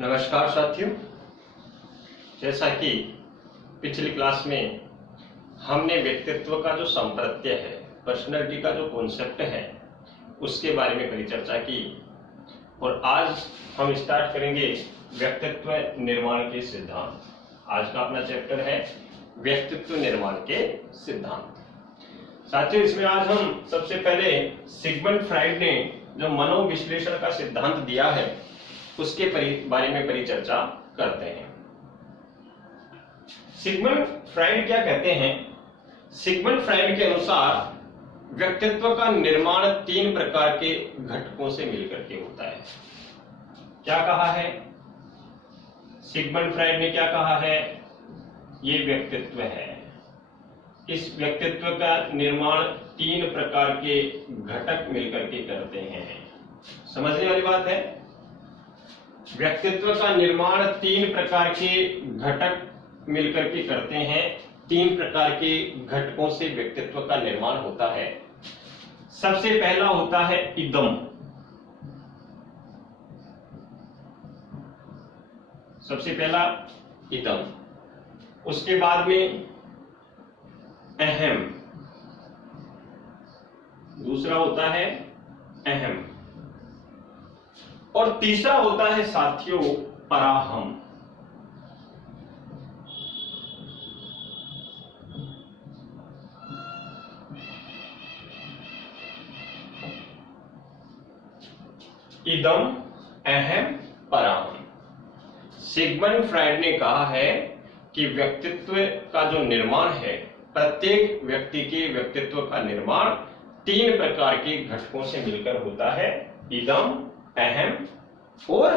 नमस्कार साथियों, जैसा कि पिछली क्लास में हमने व्यक्तित्व का जो संप्रत्यय है, पर्सनैलिटी का जो कॉन्सेप्ट है, उसके बारे में परिचर्चा की और आज हम स्टार्ट करेंगे व्यक्तित्व निर्माण के सिद्धांत। आज का अपना चैप्टर है व्यक्तित्व निर्माण के सिद्धांत। साथियों, इसमें आज हम सबसे पहले सिगमंड फ्राइड ने जो मनोविश्लेषण का सिद्धांत दिया है उसके बारे में परिचर्चा करते हैं। सिगमंड फ्राइड क्या कहते हैं? सिगमंड फ्राइड के अनुसार व्यक्तित्व का निर्माण 3 प्रकार के घटकों से मिलकर के होता है। क्या कहा है सिगमंड फ्राइड ने? क्या कहा है? ये व्यक्तित्व है। इस व्यक्तित्व का निर्माण 3 प्रकार के घटक मिलकर के करते हैं। समझने वाली बात है। व्यक्तित्व का निर्माण 3 प्रकार के घटक मिलकर के करते हैं। 3 प्रकार के घटकों से व्यक्तित्व का निर्माण होता है। सबसे पहला होता है इदम। सबसे पहला इदम, उसके बाद में अहम, दूसरा होता है अहम और तीसरा होता है साथियों पराहम। इदम, अहम, पराहम। सिगमंड फ्राइड ने कहा है कि व्यक्तित्व का जो निर्माण है, प्रत्येक व्यक्ति के व्यक्तित्व का निर्माण 3 प्रकार के घटकों से मिलकर होता है। इदम, अहम और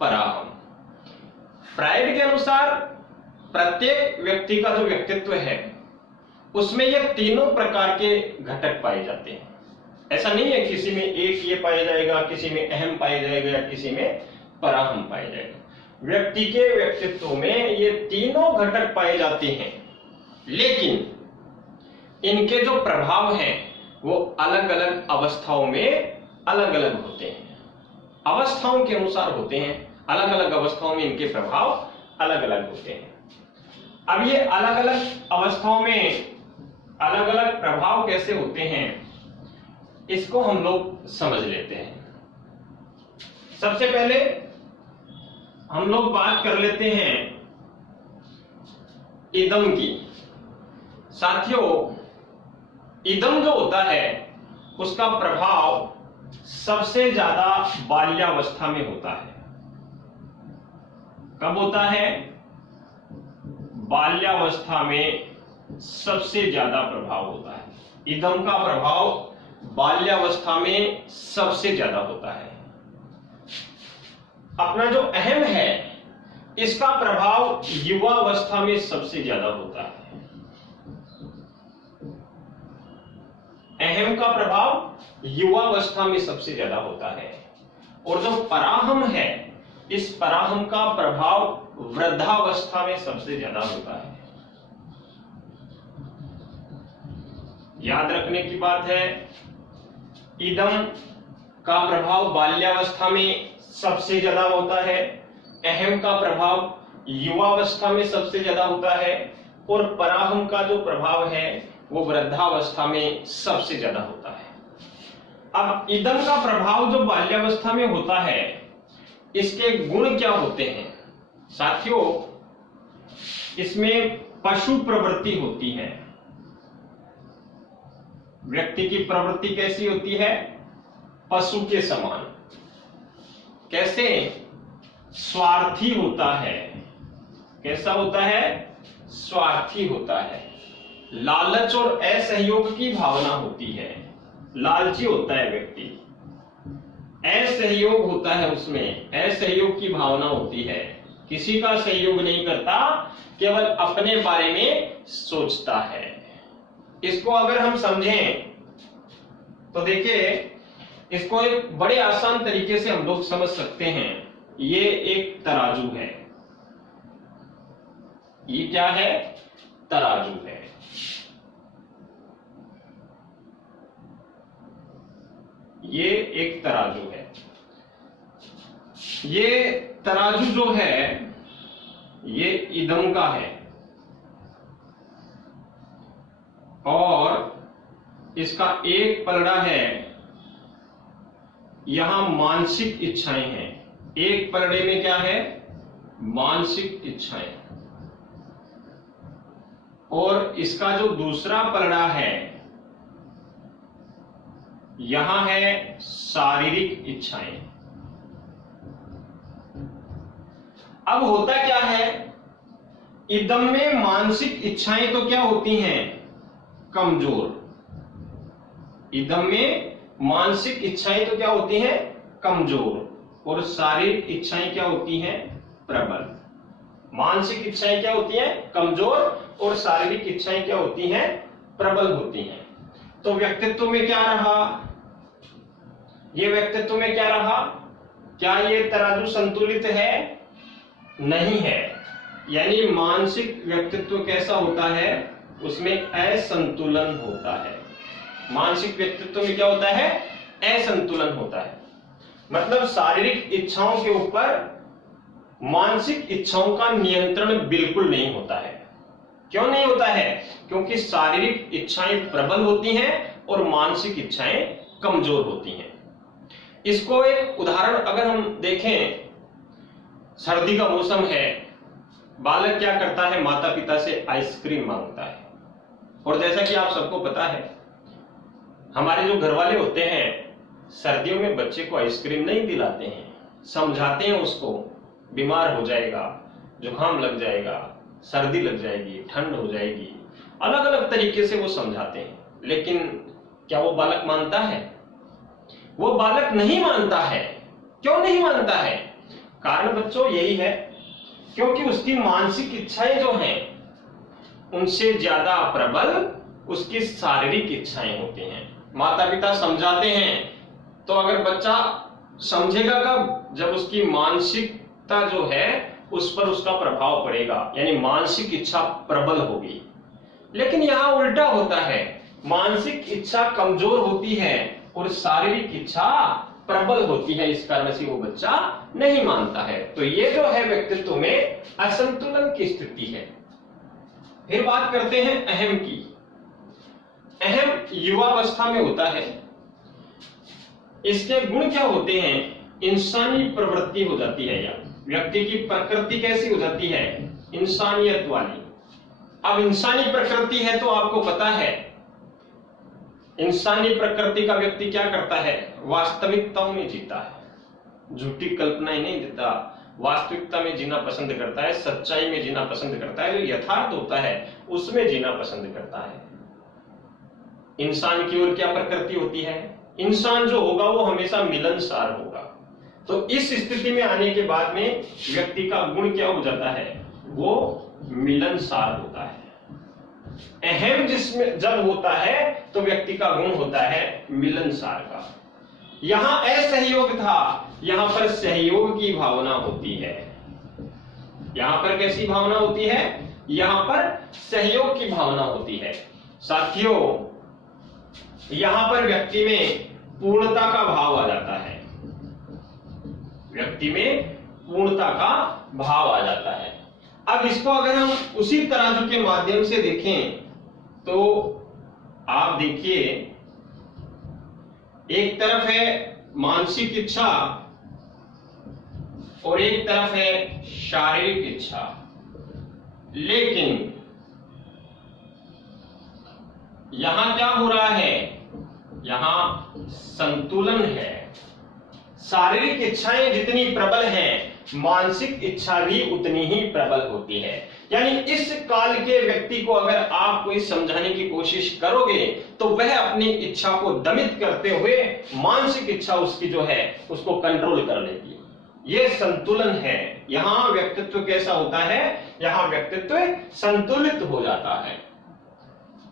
पराहम। फ्राइड के अनुसार प्रत्येक व्यक्ति का जो व्यक्तित्व है उसमें ये तीनों प्रकार के घटक पाए जाते हैं। ऐसा नहीं है किसी में एक ये पाया जाएगा, किसी में अहम पाया जाएगा या किसी में पराहम पाया जाएगा। व्यक्ति के व्यक्तित्व में ये तीनों घटक पाए जाते हैं, लेकिन इनके जो प्रभाव हैं वो अलग अलग अवस्थाओं में अलग अलग होते हैं। अवस्थाओं के अनुसार होते हैं। अलग अलग अवस्थाओं में इनके प्रभाव अलग अलग होते हैं। अब ये अलग अलग अवस्थाओं में अलग अलग प्रभाव कैसे होते हैं, इसको हम लोग समझ लेते हैं। सबसे पहले हम लोग बात कर लेते हैं इदम की। साथियों, इदम जो होता है उसका प्रभाव सबसे ज्यादा बाल्यावस्था में होता है। कब होता है? बाल्यावस्था में सबसे ज्यादा प्रभाव होता है। इदम का प्रभाव बाल्यावस्था में सबसे ज्यादा होता है। अपना जो अहम है इसका प्रभाव युवावस्था में सबसे ज्यादा होता है। अहम का प्रभाव युवावस्था में सबसे ज्यादा होता है और जो पराहम है, इस पराहम का प्रभाव वृद्धावस्था में सबसे ज्यादा होता है। याद रखने की बात है, इदम का प्रभाव बाल्यावस्था में सबसे ज्यादा होता है, अहम का प्रभाव युवावस्था में सबसे ज्यादा होता है और पराहम का जो प्रभाव है वो वृद्धावस्था में सबसे ज्यादा होता है। अब इदम का प्रभाव जो बाल्यावस्था में होता है, इसके गुण क्या होते हैं? साथियों, इसमें पशु प्रवृत्ति होती है। व्यक्ति की प्रवृत्ति कैसी होती है? पशु के समान। कैसे? स्वार्थी होता है। कैसा होता है? स्वार्थी होता है। लालच और असहयोग की भावना होती है। लालची होता है व्यक्ति। असहयोग होता है, उसमें असहयोग की भावना होती है। किसी का सहयोग नहीं करता, केवल अपने बारे में सोचता है। इसको अगर हम समझें तो देखिए, इसको एक बड़े आसान तरीके से हम लोग समझ सकते हैं। ये एक तराजू है। ये क्या है? तराजू है। ये एक तराजू है। ये तराजू जो है ये इदम का है और इसका एक पलड़ा है, यहां मानसिक इच्छाएं हैं। एक पलड़े में क्या है? मानसिक इच्छाएं। और इसका जो दूसरा पलड़ा है यहां है शारीरिक इच्छाएं। अब होता क्या है, इदम में मानसिक इच्छाएं तो क्या होती हैं? कमजोर। इदम में मानसिक इच्छाएं तो क्या होती हैं? कमजोर। और शारीरिक इच्छाएं क्या होती हैं? प्रबल। मानसिक इच्छाएं क्या होती हैं? कमजोर। और शारीरिक इच्छाएं क्या होती हैं? प्रबल होती हैं। तो व्यक्तित्व में क्या रहा? ये व्यक्तित्व में क्या रहा? क्या ये तराजू संतुलित है? नहीं है। यानी मानसिक व्यक्तित्व कैसा होता है? उसमें असंतुलन होता है। मानसिक व्यक्तित्व में क्या होता है? असंतुलन होता है। मतलब शारीरिक इच्छाओं के ऊपर मानसिक इच्छाओं का नियंत्रण बिल्कुल नहीं होता है। क्यों नहीं होता है? क्योंकि शारीरिक इच्छाएं प्रबल होती हैं और मानसिक इच्छाएं कमजोर होती हैं। इसको एक उदाहरण अगर हम देखें, सर्दी का मौसम है, बालक क्या करता है? माता पिता से आइसक्रीम मांगता है। और जैसा कि आप सबको पता है, हमारे जो घर वाले होते हैं सर्दियों में बच्चे को आइसक्रीम नहीं दिलाते हैं, समझाते हैं उसको बीमार हो जाएगा, जुकाम लग जाएगा, सर्दी लग जाएगी, ठंड हो जाएगी, अलग अलग तरीके से वो समझाते हैं। लेकिन क्या वो बालक मानता है? वो बालक नहीं मानता है। क्यों नहीं मानता है? कारण बच्चों यही है, क्योंकि उसकी मानसिक इच्छाएं जो हैं उनसे ज्यादा प्रबल उसकी शारीरिक इच्छाएं होती हैं। माता पिता समझाते हैं तो अगर बच्चा समझेगा कब? जब उसकी मानसिकता जो है उस पर उसका प्रभाव पड़ेगा, यानी मानसिक इच्छा प्रबल होगी। लेकिन यहां उल्टा होता है, मानसिक इच्छा कमजोर होती है और शारीरिक इच्छा प्रबल होती है। इस कारण से वो बच्चा नहीं मानता है। तो ये जो है व्यक्तित्व में असंतुलन की स्थिति है। फिर बात करते हैं अहम की। अहम युवावस्था में होता है। इसके गुण क्या होते हैं? इंसानी प्रवृत्ति हो जाती है, या व्यक्ति की प्रकृति कैसी हो जाती है? इंसानियत वाली। अब इंसानी प्रकृति है तो आपको पता है इंसानी प्रकृति का व्यक्ति क्या करता है? वास्तविकताओं में जीता है, झूठी कल्पनाएं नहीं देता, वास्तविकता में जीना पसंद करता है, सच्चाई में जीना पसंद करता है, जो यथार्थ होता है उसमें जीना पसंद करता है। इंसान की ओर क्या प्रकृति होती है? इंसान जो होगा वो हमेशा मिलनसार होगा। तो इस स्थिति में आने के बाद में व्यक्ति का गुण क्या हो जाता है? वो मिलनसार होता है। अहम जिसमें जब होता है तो व्यक्ति का गुण होता है मिलनसार का। यहां असहयोग था, यहां पर सहयोग की भावना होती है। यहां पर कैसी भावना होती है? यहां पर सहयोग की भावना होती है। साथियों, यहां पर व्यक्ति में पूर्णता का भाव आ जाता है। व्यक्ति में पूर्णता का भाव आ जाता है। अब इसको अगर हम उसी तराजू के माध्यम से देखें तो आप देखिए, एक तरफ है मानसिक इच्छा और एक तरफ है शारीरिक इच्छा। लेकिन यहां क्या हो रहा है? यहां संतुलन है। शारीरिक इच्छाएं जितनी प्रबल हैं, मानसिक इच्छा भी उतनी ही प्रबल होती है। यानी इस काल के व्यक्ति को अगर आप कोई समझाने की कोशिश करोगे तो वह अपनी इच्छा को दमित करते हुए मानसिक इच्छा उसकी जो है उसको कंट्रोल कर लेगी। यह संतुलन है। यहां व्यक्तित्व कैसा होता है? यहां व्यक्तित्व संतुलित हो जाता है।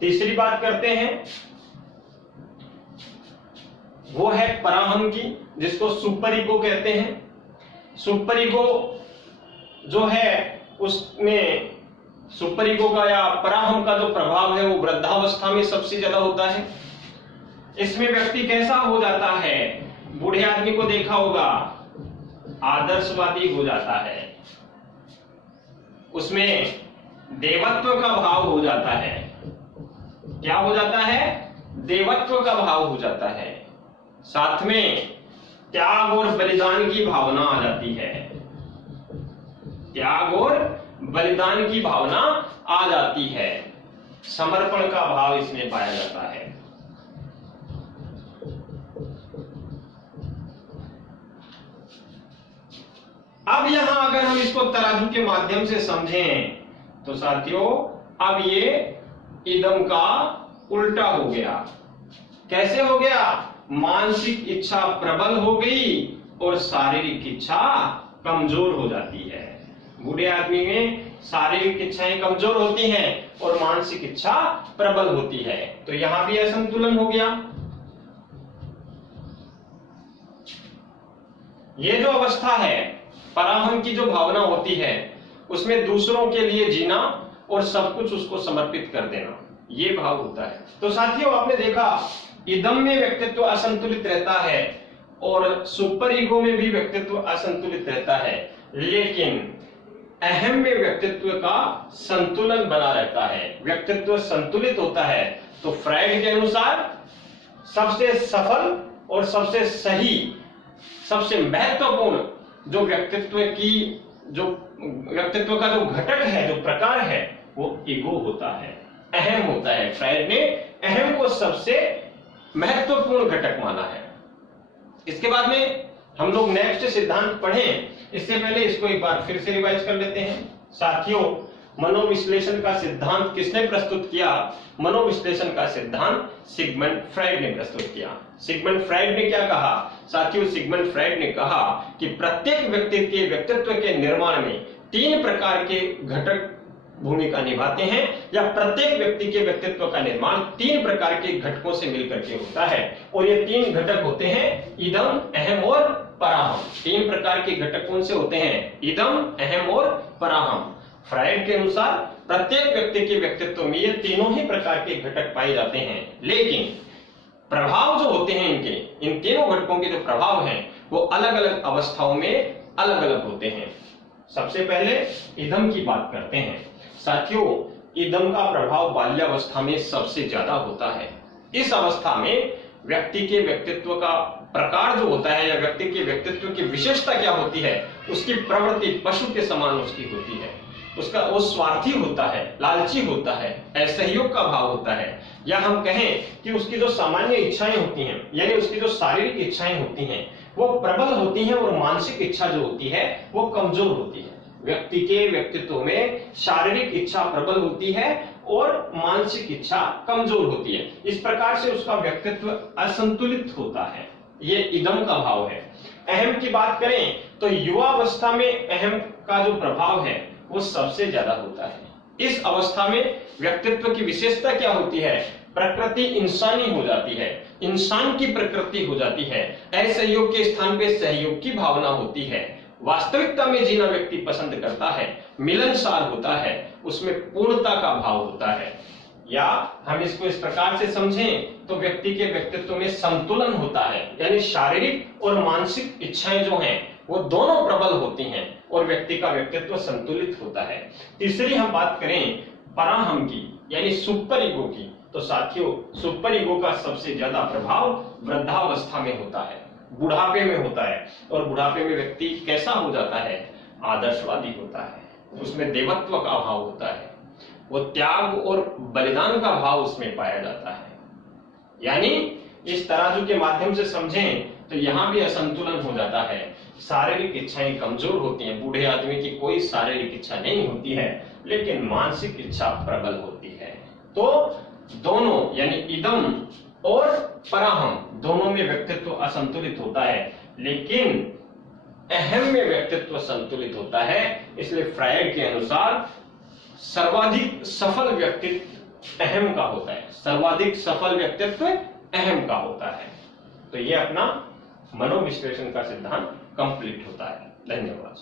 तीसरी बात करते हैं, वो है पराहम की, जिसको सुपर ईगो कहते हैं। सुपर ईगो जो है उसमें सुपर ईगो का या पराहम का जो प्रभाव है वो वृद्धावस्था में सबसे ज्यादा होता है। इसमें व्यक्ति कैसा हो जाता है? बूढ़े आदमी को देखा होगा, आदर्शवादी हो जाता है, उसमें देवत्व का भाव हो जाता है। क्या हो जाता है? देवत्व का भाव हो जाता है। साथ में त्याग और बलिदान की भावना आ जाती है। त्याग और बलिदान की भावना आ जाती है। समर्पण का भाव इसमें पाया जाता है। अब यहां अगर हम इसको तराजू के माध्यम से समझें तो साथियों, अब ये इदम का उल्टा हो गया। कैसे हो गया? मानसिक इच्छा प्रबल हो गई और शारीरिक इच्छा कमजोर हो जाती है। बूढ़े आदमी में शारीरिक इच्छाएं कमजोर होती हैं और मानसिक इच्छा प्रबल होती है। तो यहां भी असंतुलन हो गया। ये जो अवस्था है, पराहम की जो भावना होती है, उसमें दूसरों के लिए जीना और सब कुछ उसको समर्पित कर देना, ये भाव होता है। तो साथियों, आपने देखा इदम में व्यक्तित्व असंतुलित रहता है और सुपर ईगो में भी व्यक्तित्व असंतुलित रहता है, लेकिन अहम में व्यक्तित्व का संतुलन बना रहता है। व्यक्तित्व संतुलित होता है। तो फ्राइड के अनुसार सबसे सफल और सबसे सही, सबसे महत्वपूर्ण जो व्यक्तित्व का जो घटक है, जो प्रकार है, वो ईगो होता है, अहम होता है। फ्राइड ने अहम को सबसे महत्वपूर्ण घटक माना है। इसके बाद में हम लोग नेक्स्ट सिद्धांत पढ़ें, इससे पहले इसको एक बार फिर से रिवाइज कर लेते हैं। साथियों, मनोविश्लेषण का सिद्धांत किसने प्रस्तुत किया? मनोविश्लेषण का सिद्धांत सिगमंड फ्राइड ने प्रस्तुत किया। सिगमंड फ्राइड ने क्या कहा? साथियों, सिगमंड फ्राइड ने कहा कि प्रत्येक व्यक्ति के व्यक्तित्व के निर्माण में 3 प्रकार के घटक भूमिका निभाते हैं, या प्रत्येक व्यक्ति के व्यक्तित्व का निर्माण 3 प्रकार के घटकों से मिलकर के होता है। और ये 3 घटक होते हैं इदम, अहम और पराहम। 3 प्रकार के घटक कौन से होते हैं? इदम, अहम और पराहम। फ्राइड के अनुसार प्रत्येक व्यक्ति के व्यक्तित्व में ये तीनों ही प्रकार के घटक पाए जाते हैं, लेकिन प्रभाव जो होते हैं इनके, इन तीनों घटकों के जो प्रभाव हैं, वो अलग अलग अवस्थाओं में अलग अलग होते हैं। सबसे पहले इदम की बात करते हैं। साथियों, इदम का प्रभाव बाल्यावस्था में सबसे ज्यादा होता है। इस अवस्था में व्यक्ति के व्यक्तित्व का प्रकार जो होता है, या व्यक्ति के व्यक्तित्व की विशेषता क्या होती है, उसकी प्रवृत्ति पशु के समान उसकी होती है। उसका वो स्वार्थी होता है, लालची होता है, असहयोग का भाव होता है, या हम कहें कि उसकी जो सामान्य इच्छाएं होती हैं, यानी उसकी जो शारीरिक इच्छाएं होती हैं, वो प्रबल होती हैं और मानसिक इच्छा जो होती है वो कमजोर होती है। व्यक्ति के व्यक्तित्व में शारीरिक इच्छा प्रबल होती है और मानसिक इच्छा कमजोर होती है। इस प्रकार से उसका व्यक्तित्व असंतुलित होता है। ये इदम का भाव है। अहम की बात करें तो युवावस्था में अहम का जो प्रभाव है वो सबसे ज्यादा होता है। इस अवस्था में व्यक्तित्व की विशेषता क्या होती है? प्रकृति इंसानी हो जाती है, इंसान की प्रकृति हो जाती है। असहयोग के स्थान पे सहयोग की भावना होती है। वास्तविकता में जीना व्यक्ति पसंद करता है, मिलनसार होता है, उसमें पूर्णता का भाव होता है। या हम इसको इस प्रकार से समझें तो व्यक्ति के व्यक्तित्व में संतुलन होता है, यानी शारीरिक और मानसिक इच्छाएं जो हैं वो दोनों प्रबल होती हैं और व्यक्ति का व्यक्तित्व संतुलित होता है। तीसरी हम बात करें पराहम की, यानी सुपर ईगो की, तो साथियों, सुपर ईगो का सबसे ज्यादा प्रभाव वृद्धावस्था में होता है, बुढ़ापे में होता है। और बुढ़ापे में व्यक्ति कैसा हो जाता है? आदर्शवादी होता है, उसमें देवत्व का भाव होता है, वो त्याग और बलिदान का भाव उसमें पाया जाता है। यानी इस तराजू के माध्यम से समझें तो यहां भी असंतुलन हो जाता है। शारीरिक इच्छाएं कमजोर होती हैं, बूढ़े आदमी की कोई शारीरिक इच्छा नहीं होती है, लेकिन मानसिक इच्छा प्रबल होती है। तो दोनों, यानी इदम और पराहम, दोनों में व्यक्तित्व असंतुलित होता है, लेकिन अहम में व्यक्तित्व संतुलित होता है। इसलिए फ्राइड के अनुसार सर्वाधिक सफल व्यक्तित्व अहम का होता है, सर्वाधिक सफल व्यक्तित्व अहम का होता है। तो ये अपना मनोविश्लेषण का सिद्धांत कंप्लीट होता है। धन्यवाद।